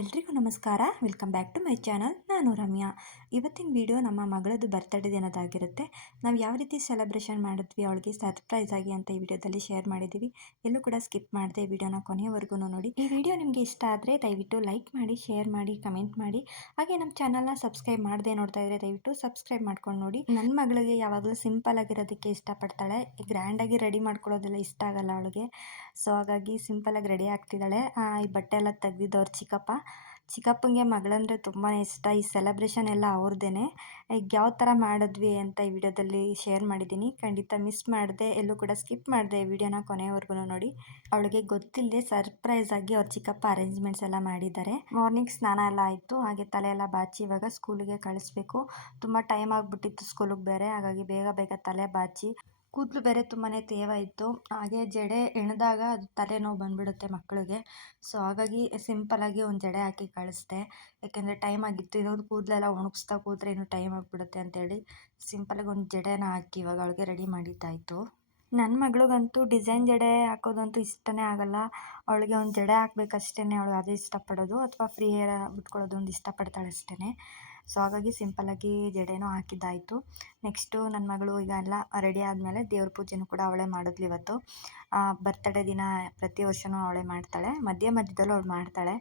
ಎಲ್ರಿಗೂ ನಮಸ್ಕಾರ. Welcome back to my channel. ನಾನು ರಮ್ಯಾ. ಇವತ್ತಿನ ವಿಡಿಯೋ ನಮ್ಮ ಮಗಳದ್ದು ಬರ್ತ್ಡೇ ದಿನದಾಗಿರುತ್ತೆ. ನಾವು ಯಾವ ರೀತಿ ಸೆಲೆಬ್ರೇಷನ್ ಮಾಡಿದ್ವಿ ಅವಳಿಗೆ ಸರ್ಪ್ರೈಸ್ ಆಗಿ ಅಂತ ಈ ವಿಡಿಯೋದಲ್ಲಿ ಶೇರ್ ಮಾಡಿದ್ದೀವಿ. ಎಲ್ಲೂ ಕೂಡ ಸ್ಕಿಪ್ ಮಾಡದೆ ವಿಡಿಯೋನ ಕೊನೆಯವರೆಗೂ ನೋಡಿ. ಈ ವಿಡಿಯೋ ನಿಮಗೆ ಇಷ್ಟ ಆದರೆ ದಯವಿಟ್ಟು ಲೈಕ್ ಮಾಡಿ, ಶೇರ್ ಮಾಡಿ, ಕಮೆಂಟ್ ಮಾಡಿ. ಹಾಗೆ ನಮ್ಮ ಚಾನಲ್ನ ಸಬ್ಸ್ಕ್ರೈಬ್ ಮಾಡದೆ ನೋಡ್ತಾ ಇದ್ದರೆ ದಯವಿಟ್ಟು ಸಬ್ಸ್ಕ್ರೈಬ್ ಮಾಡ್ಕೊಂಡು ನೋಡಿ. ನನ್ನ ಮಗಳಿಗೆ ಯಾವಾಗಲೂ ಸಿಂಪಲ್ ಆಗಿರೋದಕ್ಕೆ ಇಷ್ಟಪಡ್ತಾಳೆ. ಗ್ರ್ಯಾಂಡಾಗಿ ರೆಡಿ ಮಾಡ್ಕೊಳ್ಳೋದೆಲ್ಲ ಇಷ್ಟ ಆಗಲ್ಲ ಅವಳಿಗೆ. ಸೊ ಹಾಗಾಗಿ ಸಿಂಪಲಾಗಿ ರೆಡಿ ಆಗ್ತಿದ್ದಾಳೆ. ಈ ಬಟ್ಟೆ ಎಲ್ಲ ತೆಗ್ದಿದ್ದವ್ರು ಚಿಕ್ಕಪ್ಪಂಗೆ ಮಗಳಂದರೆ ತುಂಬಾ ಇಷ್ಟ. ಈ ಸೆಲೆಬ್ರೇಷನ್ ಎಲ್ಲ ಅವ್ರದ್ದೇ. ಈಗ ಯಾವ ಥರ ಮಾಡಿದ್ವಿ ಅಂತ ಈ ವಿಡಿಯೋದಲ್ಲಿ ಶೇರ್ ಮಾಡಿದ್ದೀನಿ. ಖಂಡಿತ ಮಿಸ್ ಮಾಡದೆ, ಎಲ್ಲೂ ಕೂಡ ಸ್ಕಿಪ್ ಮಾಡದೆ ವಿಡಿಯೋನ ಕೊನೆಯವರೆಗೂ ನೋಡಿ. ಅವಳಿಗೆ ಗೊತ್ತಿಲ್ಲದೆ ಸರ್ಪ್ರೈಸ್ ಆಗಿ ಅವ್ರ ಚಿಕ್ಕಪ್ಪ ಅರೇಂಜ್ಮೆಂಟ್ಸ್ ಎಲ್ಲ ಮಾಡಿದ್ದಾರೆ. ಮಾರ್ನಿಂಗ್ ಸ್ನಾನ ಎಲ್ಲ ಆಯಿತು. ಹಾಗೆ ತಲೆ ಎಲ್ಲ ಬಾಚಿ ಇವಾಗ ಸ್ಕೂಲಿಗೆ ಕಳಿಸ್ಬೇಕು. ತುಂಬ ಟೈಮ್ ಆಗಿಬಿಟ್ಟಿತ್ತು ಸ್ಕೂಲಿಗೆ ಬೇರೆ. ಹಾಗಾಗಿ ಬೇಗ ಬೇಗ ತಲೆ ಬಾಚಿ, ಕೂದಲು ಬೇರೆ ತುಂಬಾ ತೇವ ಇತ್ತು. ಹಾಗೆ ಜಡೆ ಎಳೆದಾಗ ಅದು ತಲೆನೋವು ಬಂದುಬಿಡುತ್ತೆ ಮಕ್ಕಳಿಗೆ. ಸೊ ಹಾಗಾಗಿ ಸಿಂಪಲಾಗಿ ಒಂದು ಜಡೆ ಹಾಕಿ ಕಳಿಸ್ದೆ. ಯಾಕೆಂದರೆ ಟೈಮ್ ಆಗಿತ್ತು. ಇನ್ನೊಂದು ಕೂದಲೆಲ್ಲ ಒಣಗಿಸ್ತಾ ಕೂತ್ರೆ ಇನ್ನೂ ಟೈಮ್ ಆಗಿಬಿಡುತ್ತೆ ಅಂತೇಳಿ ಸಿಂಪಲಾಗಿ ಒಂದು ಜಡೆನ ಹಾಕಿ ಇವಾಗ ಅವಳಿಗೆ ರೆಡಿ ಮಾಡಿದ್ದಾಯಿತು. ನನ್ನ ಮಗಳಿಗಂತೂ ಡಿಸೈನ್ ಜಡೆ ಹಾಕೋದಂತೂ ಇಷ್ಟನೇ ಆಗಲ್ಲ. ಅವಳಿಗೆ ಒಂದು ಜಡೆ ಹಾಕ್ಬೇಕಷ್ಟೇ, ಅವಳು ಅದೇ ಇಷ್ಟಪಡೋದು. ಅಥವಾ ಫ್ರೀ ಹೇರ್ ಬಿಟ್ಕೊಳ್ಳೋದು ಒಂದು ಇಷ್ಟಪಡ್ತಾಳೆ ಅಷ್ಟೇ. ಸೊ ಹಾಗಾಗಿ ಸಿಂಪಲಾಗಿ ಜಡೆನೂ ಹಾಕಿದ್ದಾಯಿತು. ನೆಕ್ಸ್ಟು ನನ್ನ ಮಗಳು ಈಗ ಎಲ್ಲ ರೆಡಿ ಆದಮೇಲೆ ದೇವ್ರ ಪೂಜೆನೂ ಕೂಡ ಅವಳೇ ಮಾಡಿದ್ಲು ಇವತ್ತು. ಬರ್ತ್ಡೇ ದಿನ ಪ್ರತಿ ವರ್ಷವೂ ಅವಳೇ ಮಾಡ್ತಾಳೆ. ಮಧ್ಯದಲ್ಲೂ ಅವಳು ಮಾಡ್ತಾಳೆ.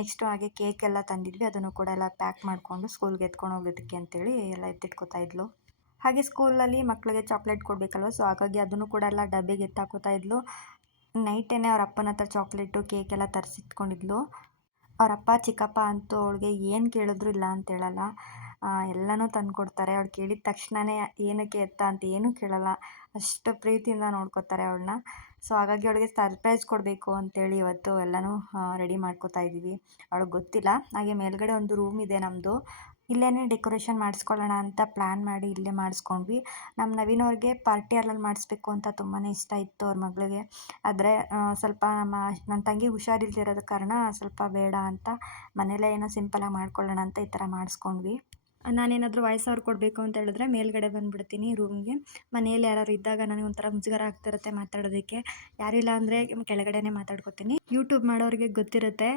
ನೆಕ್ಸ್ಟು ಹಾಗೆ ಕೇಕ್ ಎಲ್ಲ ತಂದಿದ್ವಿ. ಅದನ್ನು ಕೂಡ ಎಲ್ಲ ಪ್ಯಾಕ್ ಮಾಡಿಕೊಂಡು ಸ್ಕೂಲ್ಗೆ ಎತ್ಕೊಂಡು ಹೋಗೋದಕ್ಕೆ ಅಂತೇಳಿ ಎಲ್ಲ ಎತ್ತಿಟ್ಕೋತಾ ಇದ್ಲು. ಹಾಗೆ ಸ್ಕೂಲಲ್ಲಿ ಮಕ್ಕಳಿಗೆ ಚಾಕ್ಲೇಟ್ ಕೊಡಬೇಕಲ್ವ. ಸೊ ಹಾಗಾಗಿ ಅದನ್ನು ಕೂಡ ಎಲ್ಲ ಡಬ್ಬಿಗೆ ಎತ್ತಾಕೋತಾ ಇದ್ಲು. ನೈಟೇ ಅವ್ರ ಅಪ್ಪನ ಹತ್ರ ಚಾಕ್ಲೇಟು ಕೇಕ್ ಎಲ್ಲ ತರಿಸಿಟ್ಕೊಂಡಿದ್ಲು. ಅವರಪ್ಪ ಚಿಕ್ಕಪ್ಪ ಅಂತೂ ಅವಳಿಗೆ ಏನು ಕೇಳಿದ್ರು ಇಲ್ಲ ಅಂತ ಹೇಳಲ್ಲ. ಎಲ್ಲನೂ ತಂದು ಕೊಡ್ತಾರೆ. ಅವಳು ಕೇಳಿದ ತಕ್ಷಣವೇ ಏನಕ್ಕೆ ಎತ್ತ ಅಂತ ಏನೂ ಕೇಳಲ್ಲ. ಅಷ್ಟು ಪ್ರೀತಿಯಿಂದ ನೋಡ್ಕೋತಾರೆ ಅವಳನ್ನ. ಸೊ ಹಾಗಾಗಿ ಅವಳಿಗೆ ಸರ್ಪ್ರೈಸ್ ಕೊಡಬೇಕು ಅಂತೇಳಿ ಇವತ್ತು ಎಲ್ಲನೂ ರೆಡಿ ಮಾಡ್ಕೋತಾ ಇದ್ದೀವಿ. ಅವಳಿಗೆ ಗೊತ್ತಿಲ್ಲ. ಹಾಗೆ ಮೇಲ್ಗಡೆ ಒಂದು ರೂಮ್ ಇದೆ ನಮ್ಮದು. ಇಲ್ಲೇ ಡೆಕೋರೇಷನ್ ಮಾಡಿಸ್ಕೊಳ್ಳೋಣ ಅಂತ ಪ್ಲ್ಯಾನ್ ಮಾಡಿ ಇಲ್ಲೇ ಮಾಡಿಸ್ಕೊಂಡ್ವಿ. ನಮ್ಮ ನವೀನ್ ಅವ್ರಿಗೆ ಪಾರ್ಟಿ ಹಾಲಲ್ಲಿ ಮಾಡಿಸ್ಬೇಕು ಅಂತ ತುಂಬಾ ಇಷ್ಟ ಇತ್ತು ಅವ್ರ ಮಗಳಿಗೆ. ಆದರೆ ಸ್ವಲ್ಪ ನನ್ನ ತಂಗಿ ಹುಷಾರಿಲ್ದಿರೋದ ಕಾರಣ ಸ್ವಲ್ಪ ಬೇಡ ಅಂತ ಮನೇಲೇ ಏನೋ ಸಿಂಪಲಾಗಿ ಮಾಡ್ಕೊಳ್ಳೋಣ ಅಂತ ಈ ಥರ ಮಾಡಿಸ್ಕೊಂಡ್ವಿ. ನಾನೇನಾದರೂ ವಾಯ್ಸ್ ಓವರ್ ಕೊಡಬೇಕು ಅಂತ ಹೇಳಿದ್ರೆ ಮೇಲ್ಗಡೆ ಬಂದುಬಿಡ್ತೀನಿ ರೂಮ್ಗೆ. ಮನೆಯಲ್ಲಿ ಯಾರಾದ್ರು ಇದ್ದಾಗ ನನಗೆ ಒಂಥರ ಮುಜುಗರ ಆಗ್ತಿರುತ್ತೆ ಮಾತಾಡೋದಕ್ಕೆ. ಯಾರಿಲ್ಲ ಅಂದರೆ ಕೆಳಗಡೆನೇ ಮಾತಾಡ್ಕೊತೀನಿ. ಯೂಟ್ಯೂಬ್ ಮಾಡೋರಿಗೆ ಗೊತ್ತಿರುತ್ತೆ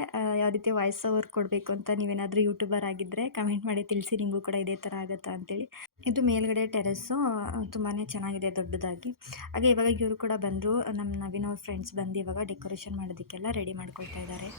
ಯಾವ ರೀತಿ ವಾಯ್ಸ್ ಓವರ್ ಕೊಡಬೇಕು ಅಂತ. ನೀವೇನಾದರೂ ಯೂಟ್ಯೂಬರ್ ಆಗಿದ್ದರೆ ಕಮೆಂಟ್ ಮಾಡಿ ತಿಳಿಸಿ, ನಿಮಗೂ ಕೂಡ ಇದೇ ಥರ ಆಗುತ್ತಾ ಅಂತೇಳಿ. ಇದು ಮೇಲ್ಗಡೆ ಟೆರೆಸ್ಸು ತುಂಬಾ ಚೆನ್ನಾಗಿದೆ ದೊಡ್ಡದಾಗಿ. ಹಾಗೆ ಇವಾಗ ಇವರು ಕೂಡ ಬಂದರು. ನಮ್ಮ ನವೀನ್ ಅವ್ರ ಫ್ರೆಂಡ್ಸ್ ಬಂದು ಇವಾಗ ಡೆಕೋರೇಷನ್ ಮಾಡೋದಕ್ಕೆಲ್ಲ ರೆಡಿ ಮಾಡ್ಕೊಳ್ತಾ ಇದ್ದಾರೆ.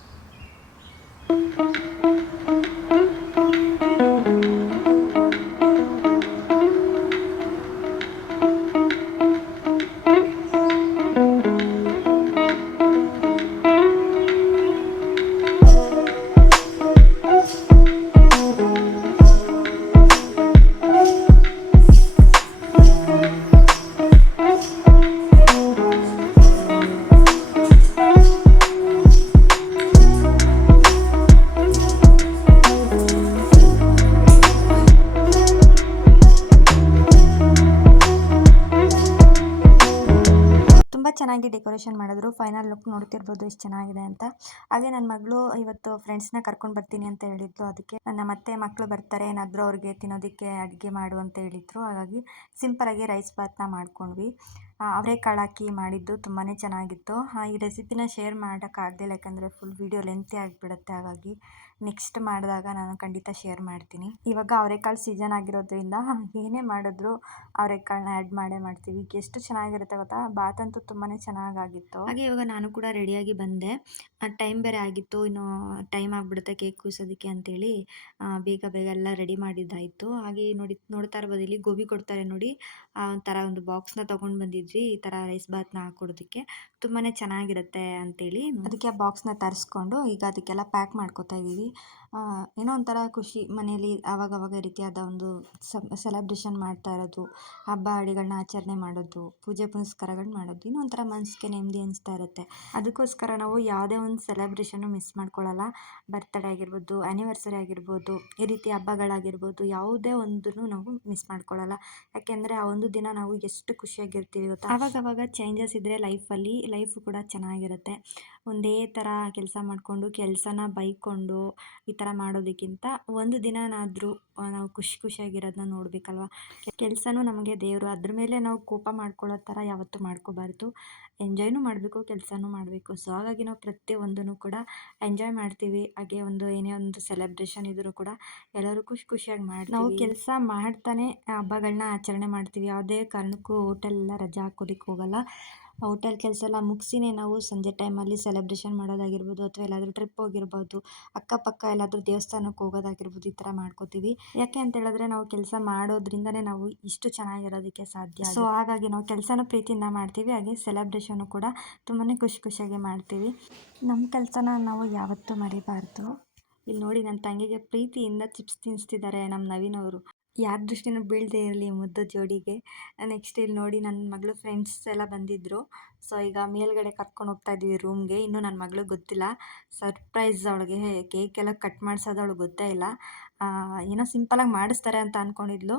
ತುಂಬ ಚೆನ್ನಾಗಿ ಡೆಕೋರೇಷನ್ ಮಾಡಿದ್ರು. ಫೈನಲ್ ಲುಕ್ ನೋಡ್ತಿರ್ಬೋದು ಎಷ್ಟು ಚೆನ್ನಾಗಿದೆ ಅಂತ. ಹಾಗೆ ನನ್ನ ಮಗಳು ಇವತ್ತು ಫ್ರೆಂಡ್ಸ್ನ ಕರ್ಕೊಂಡು ಬರ್ತೀನಿ ಅಂತ ಹೇಳಿದ್ಲು. ಅದಕ್ಕೆ ನಮ್ಮ ಅತ್ತೆ ಮಕ್ಕಳು ಬರ್ತಾರೆ, ಏನಾದರೂ ಅವ್ರಿಗೆ ತಿನ್ನೋದಕ್ಕೆ ಅಡುಗೆ ಮಾಡು ಅಂತ ಹೇಳಿದ್ರು. ಹಾಗಾಗಿ ಸಿಂಪಲಾಗಿ ರೈಸ್ ಬಾತ್ನ ಮಾಡ್ಕೊಂಡ್ವಿ. ಅವರೆಕಾಳು ಹಾಕಿ ಮಾಡಿದ್ದು ತುಂಬಾ ಚೆನ್ನಾಗಿತ್ತು. ಈ ರೆಸಿಪಿನ ಶೇರ್ ಮಾಡೋಕ್ಕಾಗಲಿಲ್ಲ, ಯಾಕಂದರೆ ಫುಲ್ ವೀಡಿಯೋ ಲೆಂತಿ ಆಗಿಬಿಡುತ್ತೆ. ಹಾಗಾಗಿ ನೆಕ್ಸ್ಟ್ ಮಾಡಿದಾಗ ನಾನು ಖಂಡಿತ ಶೇರ್ ಮಾಡ್ತೀನಿ. ಇವಾಗ ಅವರೆಕಾಳು ಸೀಸನ್ ಆಗಿರೋದ್ರಿಂದ ಏನೇ ಮಾಡಿದ್ರು ಅವರೆಕಾಳನ್ನ ಆ್ಯಡ್ ಮಾಡೇ ಮಾಡ್ತೀವಿ. ಎಷ್ಟು ಚೆನ್ನಾಗಿರುತ್ತೆ ಗೊತ್ತಾ. ಬಾತ್ ಅಂತೂ ತುಂಬಾ ಚೆನ್ನಾಗಾಗಿತ್ತು. ಹಾಗೆ ಇವಾಗ ನಾನು ಕೂಡ ರೆಡಿಯಾಗಿ ಬಂದೆ. ಟೈಮ್ ಬೇರೆ ಆಗಿತ್ತು. ಇನ್ನು ಟೈಮ್ ಆಗಿಬಿಡುತ್ತೆ ಕೇಕ್ ಕೂಸೋದಕ್ಕೆ ಅಂತೇಳಿ ಬೇಗ ಬೇಗ ಎಲ್ಲ ರೆಡಿ ಮಾಡಿದ್ದಾಯಿತು. ಹಾಗೆ ನೋಡ್ತಾ ಇರ್ಬೋದು, ಇಲ್ಲಿ ಗೋಬಿ ಕೊಡ್ತಾರೆ ನೋಡಿ. ಒಂಥರ ಒಂದು ಬಾಕ್ಸ್ನ ತೊಗೊಂಡು ಬಂದಿದ್ವಿ ಈ ಥರ ರೈಸ್ ಬಾತ್ನ ಹಾಕ್ಕೊಡೋದಕ್ಕೆ. ತುಂಬಾ ಚೆನ್ನಾಗಿರುತ್ತೆ ಅಂತೇಳಿ ಅದಕ್ಕೆ ಆ ಬಾಕ್ಸ್ನ ತರಿಸ್ಕೊಂಡು ಈಗ ಅದಕ್ಕೆಲ್ಲ ಪ್ಯಾಕ್ ಮಾಡ್ಕೊತಾ ಇದ್ದೀವಿ. ಏನೋ ಒಂಥರ ಖುಷಿ ಮನೇಲಿ ಆವಾಗವಾಗ ರೀತಿಯಾದ ಒಂದು ಸೆಲೆಬ್ರೇಷನ್ ಮಾಡ್ತಾ ಇರೋದು, ಹಬ್ಬ ಹರಿದಿನಗಳನ್ನ ಆಚರಣೆ ಮಾಡೋದು, ಪೂಜೆ ಪುನಸ್ಕಾರಗಳನ್ನ ಮಾಡೋದು, ಇನ್ನೂ ಒಂಥರ ಮನಸ್ಸಿಗೆ ನೆಮ್ಮದಿ ಅನಿಸ್ತಾ ಇರುತ್ತೆ. ಅದಕ್ಕೋಸ್ಕರ ನಾವು ಯಾವುದೇ ಒಂದು ಸೆಲೆಬ್ರೇಷನ್ನು ಮಿಸ್ ಮಾಡ್ಕೊಳ್ಳಲ್ಲ. ಬರ್ತ್ಡೇ ಆಗಿರ್ಬೋದು, ಆ್ಯನಿವರ್ಸರಿ ಆಗಿರ್ಬೋದು, ಈ ರೀತಿ ಹಬ್ಬಗಳಾಗಿರ್ಬೋದು, ಯಾವುದೇ ಒಂದನ್ನು ನಾವು ಮಿಸ್ ಮಾಡ್ಕೊಳ್ಳಲ್ಲ. ಯಾಕೆಂದರೆ ಆ ಒಂದು ದಿನ ನಾವು ಎಷ್ಟು ಖುಷಿಯಾಗಿರ್ತೀವಿ ಗೊತ್ತಾ. ಆವಾಗವಾಗ ಚೇಂಜಸ್ ಇದ್ದರೆ ಲೈಫು ಕೂಡ ಚೆನ್ನಾಗಿರುತ್ತೆ. ಒಂದೇ ಥರ ಕೆಲಸ ಮಾಡಿಕೊಂಡು ಕೆಲಸನ ಬೈಕೊಂಡು ಈ ಥರ ಮಾಡೋದಕ್ಕಿಂತ ಒಂದು ದಿನನಾದರೂ ನಾವು ಖುಷಿಯಾಗಿರೋದನ್ನ ನೋಡಬೇಕಲ್ವ. ಕೆಲಸನೂ ನಮಗೆ ದೇವರು, ಅದ್ರ ಮೇಲೆ ನಾವು ಕೋಪ ಮಾಡ್ಕೊಳ್ಳೋ ಥರ ಯಾವತ್ತೂ ಮಾಡ್ಕೋಬಾರ್ದು. ಎಂಜಾಯ್ನೂ ಮಾಡಬೇಕು, ಕೆಲಸನೂ ಮಾಡಬೇಕು. ಸೊ ಹಾಗಾಗಿ ನಾವು ಪ್ರತಿಯೊಂದನ್ನು ಕೂಡ ಎಂಜಾಯ್ ಮಾಡ್ತೀವಿ. ಹಾಗೆ ಏನೇ ಒಂದು ಸೆಲೆಬ್ರೇಷನ್ ಇದ್ದರೂ ಕೂಡ ಎಲ್ಲರೂ ಖುಷಿಯಾಗಿ ಮಾಡ್ತೀವಿ. ನಾವು ಕೆಲಸ ಮಾಡ್ತಾನೆ ಹಬ್ಬಗಳನ್ನ ಆಚರಣೆ ಮಾಡ್ತೀವಿ. ಯಾವುದೇ ಕಾರಣಕ್ಕೂ ಹೋಟೆಲೆಲ್ಲ ರಜೆ ಹಾಕೋದಕ್ಕೆ ಹೋಗಲ್ಲ. ಹೋಟೆಲ್ ಕೆಲಸ ಎಲ್ಲ ಮುಗಿಸಿನೇ ನಾವು ಸಂಜೆ ಟೈಮಲ್ಲಿ ಸೆಲೆಬ್ರೇಷನ್ ಮಾಡೋದಾಗಿರ್ಬೋದು, ಅಥವಾ ಎಲ್ಲಾದರೂ ಟ್ರಿಪ್ ಹೋಗಿರ್ಬೋದು, ಅಕ್ಕಪಕ್ಕ ಎಲ್ಲಾದರೂ ದೇವಸ್ಥಾನಕ್ಕೆ ಹೋಗೋದಾಗಿರ್ಬೋದು, ಈ ಥರ ಮಾಡ್ಕೋತೀವಿ. ಯಾಕೆ ಅಂತ ಹೇಳಿದ್ರೆ ನಾವು ಕೆಲಸ ಮಾಡೋದ್ರಿಂದನೇ ನಾವು ಇಷ್ಟು ಚೆನ್ನಾಗಿರೋದಕ್ಕೆ ಸಾಧ್ಯ. ಸೊ ಹಾಗಾಗಿ ನಾವು ಕೆಲಸನ ಪ್ರೀತಿಯಿಂದ ಮಾಡ್ತೀವಿ, ಹಾಗೆ ಸೆಲೆಬ್ರೇಷನು ಕೂಡ ತುಂಬಾ ಖುಷಿಯಾಗಿ ಮಾಡ್ತೀವಿ. ನಮ್ಮ ಕೆಲಸನ ನಾವು ಯಾವತ್ತೂ ಮರಿಬಾರ್ದು. ಇಲ್ಲಿ ನೋಡಿ, ನನ್ನ ತಂಗಿಗೆ ಪ್ರೀತಿಯಿಂದ ಚಿಪ್ಸ್ ತಿನ್ನಿಸ್ತಿದ್ದಾರೆ ನಮ್ಮ ನವೀನ್ ಅವರು. ಯಾರ ದೃಷ್ಟಿನೂ ಬೀಳದೇ ಇರಲಿ ಮುದ್ದು ಜೋಡಿಗೆ. ನೆಕ್ಸ್ಟ್ ಇಲ್ಲಿ ನೋಡಿ, ನನ್ನ ಮಗಳು ಫ್ರೆಂಡ್ಸ್ ಎಲ್ಲ ಬಂದಿದ್ದರು. ಸೊ ಈಗ ಮೇಲ್ಗಡೆ ಕರ್ಕೊಂಡು ಹೋಗ್ತಾ ಇದ್ವಿ ರೂಮ್ಗೆ. ಇನ್ನೂ ನನ್ನ ಮಗಳಿಗೆ ಗೊತ್ತಿಲ್ಲ, ಸರ್ಪ್ರೈಸ್. ಅವಳಿಗೆ ಕೇಕೆಲ್ಲ ಕಟ್ ಮಾಡಿಸೋದು ಅವಳಿಗೆ ಗೊತ್ತೇ ಇಲ್ಲ. ಏನೋ ಸಿಂಪಲಾಗಿ ಮಾಡಿಸ್ತಾರೆ ಅಂತ ಅಂದ್ಕೊಂಡಿದ್ಲು.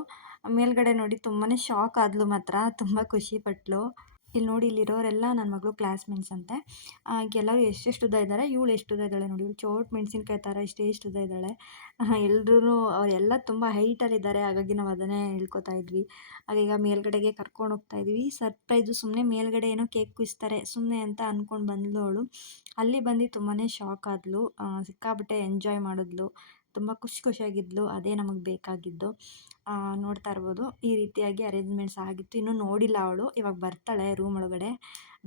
ಮೇಲ್ಗಡೆ ನೋಡಿ ತುಂಬಾ ಶಾಕ್ ಆದ್ಲು, ಮಾತ್ರ ತುಂಬ ಖುಷಿಪಟ್ಲು. ಇಲ್ಲಿ ನೋಡಿ, ಇಲ್ಲಿರೋರೆಲ್ಲ ನನ್ನ ಮಗಳು ಕ್ಲಾಸ್ಮೇಟ್ಸ್ ಅಂತೆ. ಎಲ್ಲರೂ ಎಷ್ಟೆಷ್ಟು ಉದ್ದ ಇದ್ದಾರೆ, ಇವಳು ಎಷ್ಟು ಉದ್ದ ಇದ್ದಾಳೆ ನೋಡಿ, ಇವಳು ಚೋಟ್ ಮೆಣಸಿನ್ಕಾಯಿ ಥರ ಇಷ್ಟು ಉದ್ದ ಇದ್ದಾಳೆ. ಎಲ್ಲರೂ ಅವರೆಲ್ಲ ತುಂಬ ಹೈಟಲ್ಲಿದ್ದಾರೆ, ಹಾಗಾಗಿ ನಾವು ಅದನ್ನೇ ಹೇಳ್ಕೊತಾ ಇದ್ವಿ. ಹಾಗೀಗ ಮೇಲ್ಗಡೆಗೆ ಕರ್ಕೊಂಡು ಹೋಗ್ತಾ ಇದ್ವಿ. ಸರ್ಪ್ರೈಸು, ಸುಮ್ಮನೆ ಮೇಲ್ಗಡೆ ಏನೋ ಕೇಕ್ ಕುಯ್ಸ್ತಾರೆ ಸುಮ್ಮನೆ ಅಂತ ಅಂದ್ಕೊಂಡು ಬಂದಳು ಅವಳು. ಅಲ್ಲಿ ಬಂದು ತುಂಬಾ ಶಾಕ್ ಆದ್ಲು, ಸಿಕ್ಕಾಬಿಟ್ಟೆ ಎಂಜಾಯ್ ಮಾಡಿದ್ಲು, ತುಂಬ ಖುಷಿಯಾಗಿದ್ಲು. ಅದೇ ನಮಗೆ ಬೇಕಾಗಿದ್ದು. ನೋಡ್ತಾ ಇರ್ಬೋದು, ಈ ರೀತಿಯಾಗಿ ಅರೇಂಜ್ಮೆಂಟ್ಸ್ ಆಗಿತ್ತು. ಇನ್ನೂ ನೋಡಿಲ್ಲ ಅವಳು, ಇವಾಗ ಬರ್ತಾಳೆ ರೂಮ್ ಒಳಗಡೆ.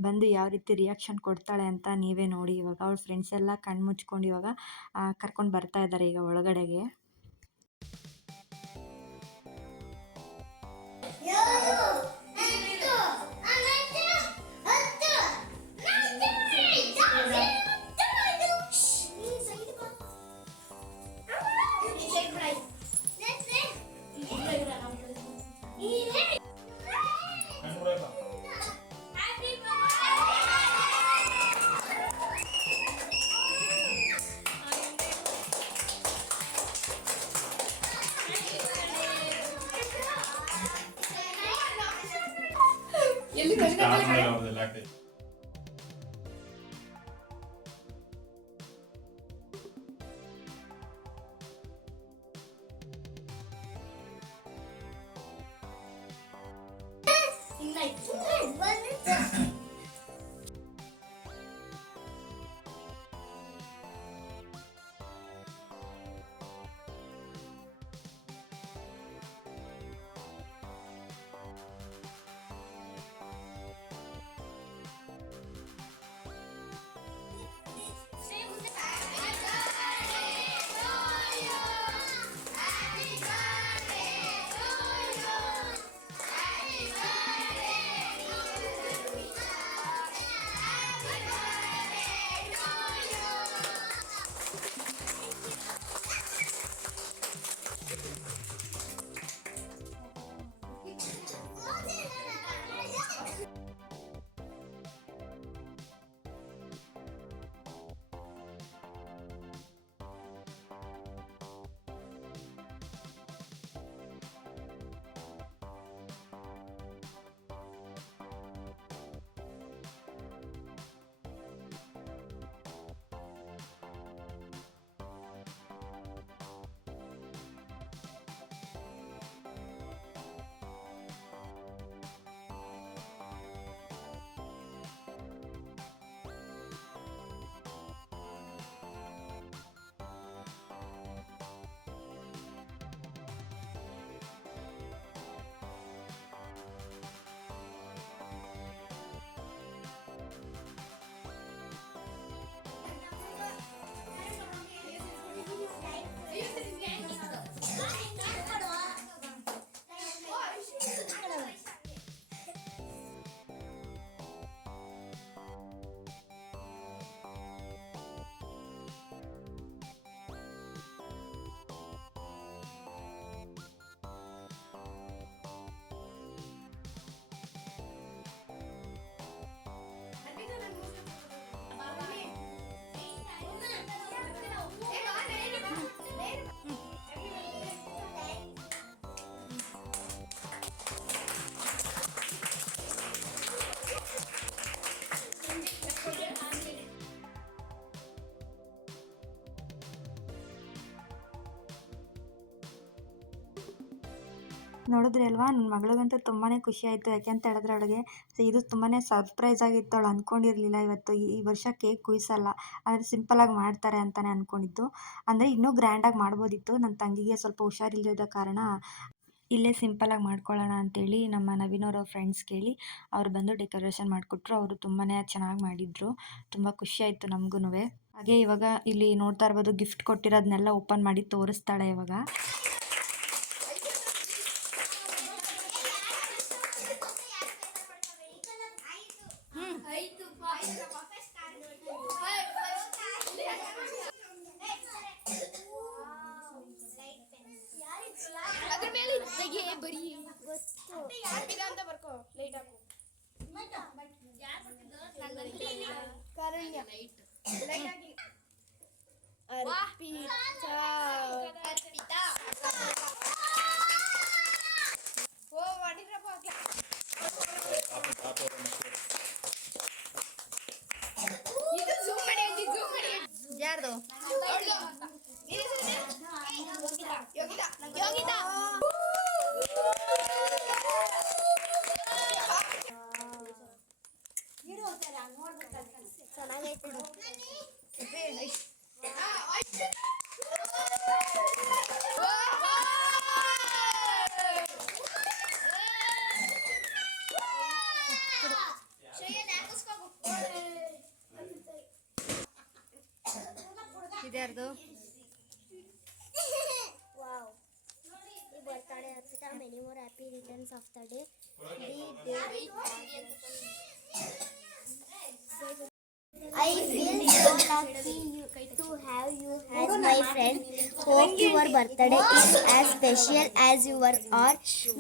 ಬಂದು ಯಾವ ರೀತಿ ರಿಯಾಕ್ಷನ್ ಕೊಡ್ತಾಳೆ ಅಂತ ನೀವೇ ನೋಡಿ. ಇವಾಗ ಅವಳ ಫ್ರೆಂಡ್ಸ್ ಎಲ್ಲ ಕಣ್ಣು ಮುಚ್ಕೊಂಡು ಇವಾಗ ಕರ್ಕೊಂಡು ಬರ್ತಾ ಇದ್ದಾರೆ ಈಗ ಒಳಗಡೆಗೆ. ನೋಡಿದ್ರಿ ಅಲ್ವಾ, ನನ್ನ ಮಗಳಿಗಂತೂ ತುಂಬಾ ಖುಷಿ ಆಯಿತು. ಯಾಕೆಂತ ಹೇಳಿದ್ರೆ ಅವಳಿಗೆ ಇದು ತುಂಬಾ ಸರ್ಪ್ರೈಸ್ ಆಗಿತ್ತು. ಅವಳು ಅಂದ್ಕೊಂಡಿರಲಿಲ್ಲ ಇವತ್ತು ಈ ವರ್ಷ ಕೇಕ್ ಕುಯ್ಸಲ್ಲ, ಆದರೆ ಸಿಂಪಲಾಗಿ ಮಾಡ್ತಾರೆ ಅಂತಲೇ ಅಂದ್ಕೊಂಡಿದ್ದು. ಅಂದರೆ ಇನ್ನೂ ಗ್ರ್ಯಾಂಡಾಗಿ ಮಾಡ್ಬೋದಿತ್ತು. ನನ್ನ ತಂಗಿಗೆ ಸ್ವಲ್ಪ ಹುಷಾರಿಲ್ಲದ ಕಾರಣ ಇಲ್ಲೇ ಸಿಂಪಲಾಗಿ ಮಾಡ್ಕೊಳ್ಳೋಣ ಅಂತೇಳಿ ನಮ್ಮ ನವೀನವರ ಫ್ರೆಂಡ್ಸ್ ಕೇಳಿ ಅವ್ರು ಬಂದು ಡೆಕೋರೇಷನ್ ಮಾಡಿಕೊಟ್ರು. ಅವರು ತುಂಬಾ ಚೆನ್ನಾಗಿ ಮಾಡಿದರು. ತುಂಬ ಖುಷಿ ಆಯಿತು ನಮಗೂ. ಹಾಗೆ ಇವಾಗ ಇಲ್ಲಿ ನೋಡ್ತಾ ಇರ್ಬೋದು, ಗಿಫ್ಟ್ ಕೊಟ್ಟಿರೋದನ್ನೆಲ್ಲ ಓಪನ್ ಮಾಡಿ ತೋರಿಸ್ತಾಳೆ ಇವಾಗ. ಯಾರ್ದು? ಇದ್ಯಾರ್ದು? Wow. Happy birthday, Arpita. Many more happy returns of the day. I feel so lucky to have you as my friend. Hope your birthday is as special as your are.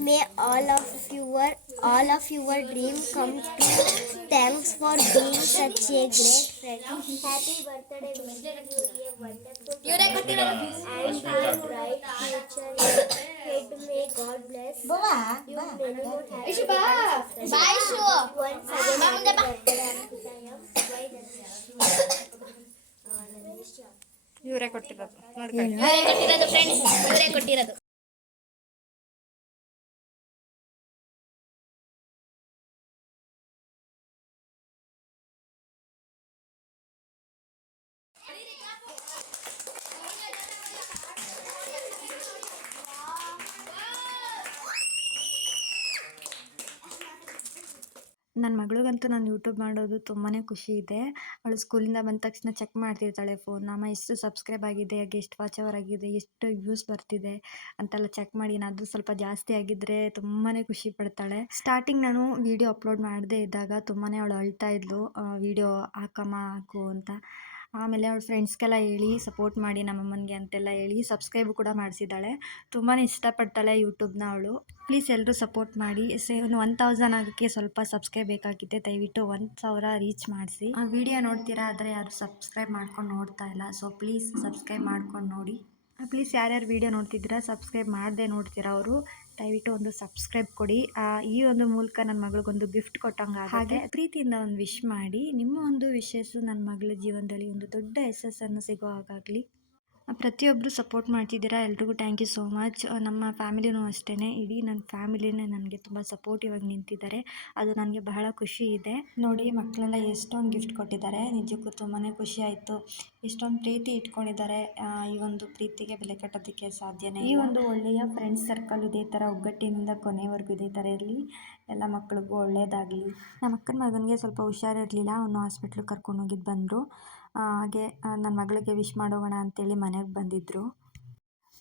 May all of your dreams come true. Thanks for being such a great friend. Happy birthday, wishing you a wonderful and a bright future ahead. May God bless you. Many more happy returns of the day. Once again, happy birthday, Arpita. ಇವರೇ ಕೊಟ್ಟಿರೋದು. Friends, ಇವರೇ ಕೊಟ್ಟಿರೋದು. ನನ್ನ ಮಗಳಿಗಂತೂ ನಾನು YouTube ಮಾಡೋದು ತುಂಬಾ ಖುಷಿ ಇದೆ. ಅವಳು ಸ್ಕೂಲಿಂದ ಬಂದ ತಕ್ಷಣ ಚೆಕ್ ಮಾಡ್ತಿರ್ತಾಳೆ ಫೋನ್. ಅಮ್ಮ ಎಷ್ಟು ಸಬ್ಸ್ಕ್ರೈಬ್ ಆಗಿದೆ, ಹಾಗೆ ಎಷ್ಟು ವಾಚ್ ಅವರ್ ಆಗಿದೆ, ಎಷ್ಟು ವ್ಯೂಸ್ ಬರ್ತಿದೆ ಅಂತೆಲ್ಲ ಚೆಕ್ ಮಾಡಿ, ಏನಾದರೂ ಸ್ವಲ್ಪ ಜಾಸ್ತಿ ಆಗಿದ್ದರೆ ತುಂಬಾ ಖುಷಿ ಪಡ್ತಾಳೆ. ಸ್ಟಾರ್ಟಿಂಗ್ ನಾನು ವೀಡಿಯೋ ಅಪ್ಲೋಡ್ ಮಾಡದೇ ಇದ್ದಾಗ ತುಂಬಾ ಅವಳು ಅಳ್ತಾ ಇದ್ಲು, ವೀಡಿಯೋ ಹಾಕಮ್ಮ ಹಾಕು ಅಂತ. ಆಮೇಲೆ ಅವಳ ಫ್ರೆಂಡ್ಸ್ಗೆಲ್ಲ ಹೇಳಿ ಸಪೋರ್ಟ್ ಮಾಡಿ ನಮ್ಮಮ್ಮನಿಗೆ ಅಂತೆಲ್ಲ ಹೇಳಿ ಸಬ್ಸ್ಕ್ರೈಬ್ ಕೂಡ ಮಾಡಿಸಿದ್ದಾಳೆ. ತುಂಬಾ ಇಷ್ಟಪಡ್ತಾಳೆ ಯೂಟ್ಯೂಬ್ನ ಅವಳು. ಪ್ಲೀಸ್ ಎಲ್ಲರೂ ಸಪೋರ್ಟ್ ಮಾಡಿ. 1000 ಆಗೋಕ್ಕೆ ಸ್ವಲ್ಪ ಸಬ್ಸ್ಕ್ರೈಬ್ ಬೇಕಾಗಿದೆ. ದಯವಿಟ್ಟು 1000 ರೀಚ್ ಮಾಡಿಸಿ. ವಿಡಿಯೋ ನೋಡ್ತೀರಾ, ಆದರೆ ಯಾರು ಸಬ್ಸ್ಕ್ರೈಬ್ ಮಾಡ್ಕೊಂಡು ನೋಡ್ತಾ ಇಲ್ಲ. ಸೊ ಪ್ಲೀಸ್ ಸಬ್ಸ್ಕ್ರೈಬ್ ಮಾಡ್ಕೊಂಡು ನೋಡಿ. ಪ್ಲೀಸ್ ಯಾರ್ಯಾರು ವೀಡಿಯೋ ನೋಡ್ತಿದ್ದೀರಾ, ಸಬ್ಸ್ಕ್ರೈಬ್ ಮಾಡದೆ ನೋಡ್ತೀರಾ ಅವರು ದಯವಿಟ್ಟು ಒಂದು ಸಬ್ಸ್ಕ್ರೈಬ್ ಕೊಡಿ. ಈ ಒಂದು ಮೂಲಕ ನನ್ನ ಮಗಳಿಗೊಂದು ಗಿಫ್ಟ್ ಕೊಟ್ಟಂಗೆ ಹಾಗೆ ಪ್ರೀತಿಯಿಂದ ಒಂದು ವಿಶ್ ಮಾಡಿ. ನಿಮ್ಮ ಒಂದು ವಿಶಸ್ಸು ನನ್ನ ಮಗಳ ಜೀವನದಲ್ಲಿ ಒಂದು ದೊಡ್ಡ ಯಶಸ್ಸನ್ನು ಸಿಗೋ ಹಾಗಾಗಲಿ. ಪ್ರತಿಯೊಬ್ಬರು ಸಪೋರ್ಟ್ ಮಾಡ್ತಿದ್ದೀರಾ, ಎಲ್ರಿಗೂ ಥ್ಯಾಂಕ್ ಯು ಸೋ ಮಚ್. ನಮ್ಮ ಫ್ಯಾಮಿಲಿನೂ ಅಷ್ಟೇ, ಇಡೀ ನನ್ನ ಫ್ಯಾಮಿಲಿನೇ ನನಗೆ ತುಂಬ ಸಪೋರ್ಟಿವ್ ಆಗಿ ನಿಂತಿದ್ದಾರೆ. ಅದು ನನಗೆ ಬಹಳ ಖುಷಿ ಇದೆ. ನೋಡಿ ಮಕ್ಕಳೆಲ್ಲ ಎಷ್ಟೊಂದು ಗಿಫ್ಟ್ ಕೊಟ್ಟಿದ್ದಾರೆ, ನಿಜಕ್ಕೂ ತುಂಬಾ ಖುಷಿ ಆಯಿತು. ಎಷ್ಟೊಂದು ಪ್ರೀತಿ ಇಟ್ಕೊಂಡಿದ್ದಾರೆ. ಈ ಒಂದು ಪ್ರೀತಿಗೆ ಬೆಲೆ ಕಟ್ಟೋದಕ್ಕೆ ಸಾಧ್ಯನೇ. ಈ ಒಂದು ಒಳ್ಳೆಯ ಫ್ರೆಂಡ್ಸ್ ಸರ್ಕಲ್ ಇದೇ ಥರ ಒಗ್ಗಟ್ಟಿನಿಂದ ಕೊನೆವರೆಗೂ ಇದೇ ಥರ ಇರಲಿ. ಎಲ್ಲ ಮಕ್ಕಳಿಗೂ ಒಳ್ಳೆಯದಾಗಲಿ. ನಮ್ಮ ಅಕ್ಕನ ಮಗನಿಗೆ ಸ್ವಲ್ಪ ಹುಷಾರಿರಲಿಲ್ಲ, ಅವನು ಹಾಸ್ಪಿಟ್ಲಿಗೆ ಕರ್ಕೊಂಡು ಹೋಗಿದ್ದು ಬಂದರು. ಹಾಗೆ ನನ್ನ ಮಗಳಿಗೆ ವಿಶ್ ಮಾಡೋಣ ಅಂತೇಳಿ ಮನೆಗೆ ಬಂದಿದ್ದರು.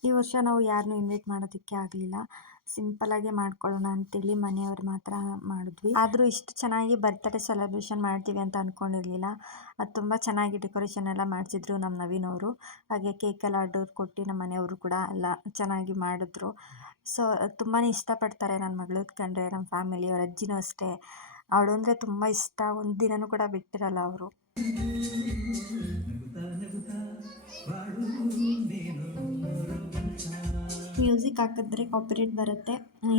ಈ ವರ್ಷ ನಾವು ಯಾರನ್ನೂ ಇನ್ವೈಟ್ ಮಾಡೋದಕ್ಕೆ ಆಗಲಿಲ್ಲ, ಸಿಂಪಲಾಗೆ ಮಾಡ್ಕೊಳ್ಳೋಣ ಅಂತೇಳಿ ಮನೆಯವ್ರು ಮಾತ್ರ ಮಾಡಿದ್ವಿ. ಆದರೂ ಇಷ್ಟು ಚೆನ್ನಾಗಿ ಬರ್ತ್ಡೇ ಸೆಲೆಬ್ರೇಷನ್ ಮಾಡ್ತೀವಿ ಅಂತ ಅಂದ್ಕೊಂಡಿರಲಿಲ್ಲ. ಅದು ತುಂಬ ಚೆನ್ನಾಗಿ ಡೆಕೋರೇಷನ್ ಎಲ್ಲ ಮಾಡಿಸಿದ್ರು ನಮ್ಮ ನವೀನವರು. ಹಾಗೆ ಕೇಕೆಲ್ಲ ಆರ್ಡರ್ ಕೊಟ್ಟು ನಮ್ಮ ಮನೆಯವರು ಕೂಡ ಎಲ್ಲ ಚೆನ್ನಾಗಿ ಮಾಡಿದ್ರು. ಸೊ ತುಂಬಾ ಇಷ್ಟಪಡ್ತಾರೆ ನನ್ನ ಮಗಳದ್ದು ಕಂಡ್ರೆ ನಮ್ಮ ಫ್ಯಾಮಿಲಿ. ಅವ್ರ ಅಜ್ಜಿನೂ ಅಷ್ಟೇ, ಅವಳು ಅಂದರೆ ತುಂಬ ಇಷ್ಟ. ಒಂದು ದಿನವೂ ಕೂಡ ಬಿಟ್ಟಿರಲ್ಲ ಅವರು. ಮ್ಯೂಸಿಕ್ ಹಾಕಿದ್ರೆ ಕಾಪಿರೈಟ್ ಬರುತ್ತೆ,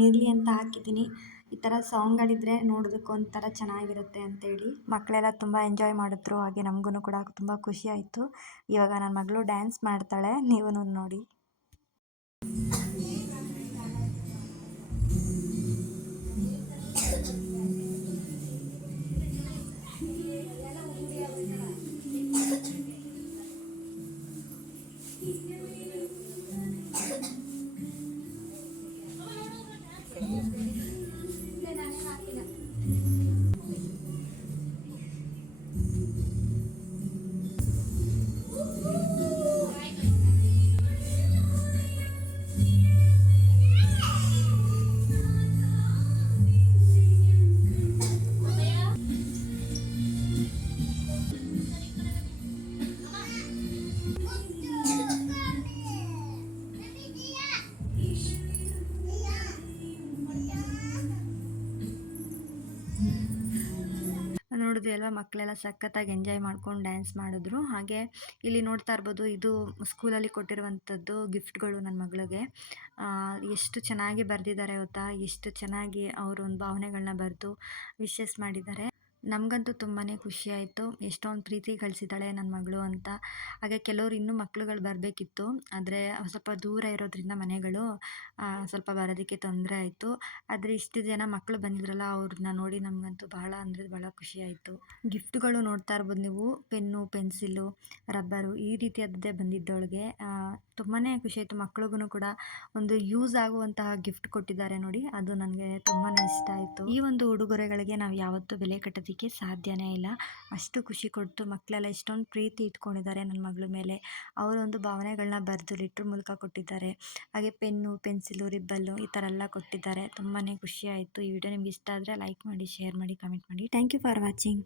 ಇರಲಿ ಅಂತ ಹಾಕಿದ್ದೀನಿ. ಈ ಥರ ಸಾಂಗ್ ಆಡಿದರೆ ನೋಡೋದಕ್ಕೆ ಒಂಥರ ಚೆನ್ನಾಗಿರುತ್ತೆ ಅಂತೇಳಿ ಮಕ್ಕಳೆಲ್ಲ ತುಂಬ ಎಂಜಾಯ್ ಮಾಡಿದ್ರು. ಹಾಗೆ ನಮಗೂ ಕೂಡ ತುಂಬ ಖುಷಿ ಆಯಿತು. ಇವಾಗ ನನ್ನ ಮಗಳು ಡ್ಯಾನ್ಸ್ ಮಾಡ್ತಾಳೆ, ನೀವು ನೋಡಿ. ನೋಡಿದ್ರಿ ಅಲ್ವಾ, ಮಕ್ಕಳೆಲ್ಲ ಸಖತ್ತಾಗಿ ಎಂಜಾಯ್ ಮಾಡ್ಕೊಂಡು ಡ್ಯಾನ್ಸ್ ಮಾಡಿದ್ರು. ಹಾಗೆ ಇಲ್ಲಿ ನೋಡ್ತಾ ಇರ್ಬೋದು, ಇದು ಸ್ಕೂಲಲ್ಲಿ ಕೊಟ್ಟಿರುವಂಥದ್ದು ಗಿಫ್ಟ್ಗಳು ನನ್ನ ಮಗಳಿಗೆ. ಎಷ್ಟು ಚೆನ್ನಾಗಿ ಬರೆದಿದ್ದಾರೆ ಗೊತ್ತಾ, ಎಷ್ಟು ಚೆನ್ನಾಗಿ ಅವರು ಒಂದು ಭಾವನೆಗಳನ್ನ ಬರೆದು ವಿಶಸ್ ಮಾಡಿದ್ದಾರೆ. ನಮಗಂತೂ ತುಂಬಾ ಖುಷಿ ಆಯಿತು, ಎಷ್ಟೊಂದು ಪ್ರೀತಿ ಕಳಿಸಿದ್ದಾಳೆ ನನ್ನ ಮಗಳು ಅಂತ. ಹಾಗೆ ಕೆಲವರು ಇನ್ನೂ ಮಕ್ಳುಗಳು ಬರಬೇಕಿತ್ತು, ಆದರೆ ಸ್ವಲ್ಪ ದೂರ ಇರೋದ್ರಿಂದ ಮನೆಗಳು ಸ್ವಲ್ಪ ಬರೋದಕ್ಕೆ ತೊಂದರೆ ಆಯಿತು. ಆದರೆ ಇಷ್ಟು ಜನ ಮಕ್ಕಳು ಬಂದಿದ್ರಲ್ಲ, ಅವ್ರನ್ನ ನೋಡಿ ನಮಗಂತೂ ಭಾಳ ಅಂದರೆ ಭಾಳ ಖುಷಿ ಆಯಿತು. ಗಿಫ್ಟ್ಗಳು ನೋಡ್ತಾ ಇರ್ಬೋದು ನೀವು, ಪೆನ್ನು, ಪೆನ್ಸಿಲು, ರಬ್ಬರು ಈ ರೀತಿಯಾದ್ದೇ ಬಂದಿದ್ದವಳಿಗೆ. ತುಂಬಾ ಖುಷಿ ಆಯಿತು. ಮಕ್ಳಿಗೂ ಕೂಡ ಒಂದು ಯೂಸ್ ಆಗುವಂತಹ ಗಿಫ್ಟ್ ಕೊಟ್ಟಿದ್ದಾರೆ ನೋಡಿ, ಅದು ನನಗೆ ತುಂಬಾ ಇಷ್ಟ ಆಯಿತು. ಈ ಒಂದು ಉಡುಗೊರೆಗಳಿಗೆ ನಾವು ಯಾವತ್ತೂ ಬೆಲೆ ಕಟ್ಟೋದಕ್ಕೆ ಸಾಧ್ಯನೇ ಇಲ್ಲ. ಅಷ್ಟು ಖುಷಿ ಕೊಡ್ತು. ಮಕ್ಕಳೆಲ್ಲ ಇಷ್ಟೊಂದು ಪ್ರೀತಿ ಇಟ್ಕೊಂಡಿದ್ದಾರೆ ನನ್ನ ಮಗಳ ಮೇಲೆ. ಅವರೊಂದು ಭಾವನೆಗಳನ್ನ ಬರೆದು ಲೆಟ್ರ್ ಮೂಲಕ ಕೊಟ್ಟಿದ್ದಾರೆ. ಹಾಗೆ ಪೆನ್ನು, ಪೆನ್ಸಿಲು, ರಿಬ್ಬಲ್ಲು ಈ ಥರ ಎಲ್ಲ ಕೊಟ್ಟಿದ್ದಾರೆ. ತುಂಬಾ ಖುಷಿ ಆಯಿತು. ಈ ವಿಡಿಯೋ ನಿಮ್ಗೆ ಇಷ್ಟ ಆದರೆ ಲೈಕ್ ಮಾಡಿ, ಶೇರ್ ಮಾಡಿ, ಕಮೆಂಟ್ ಮಾಡಿ. Thank you for watching.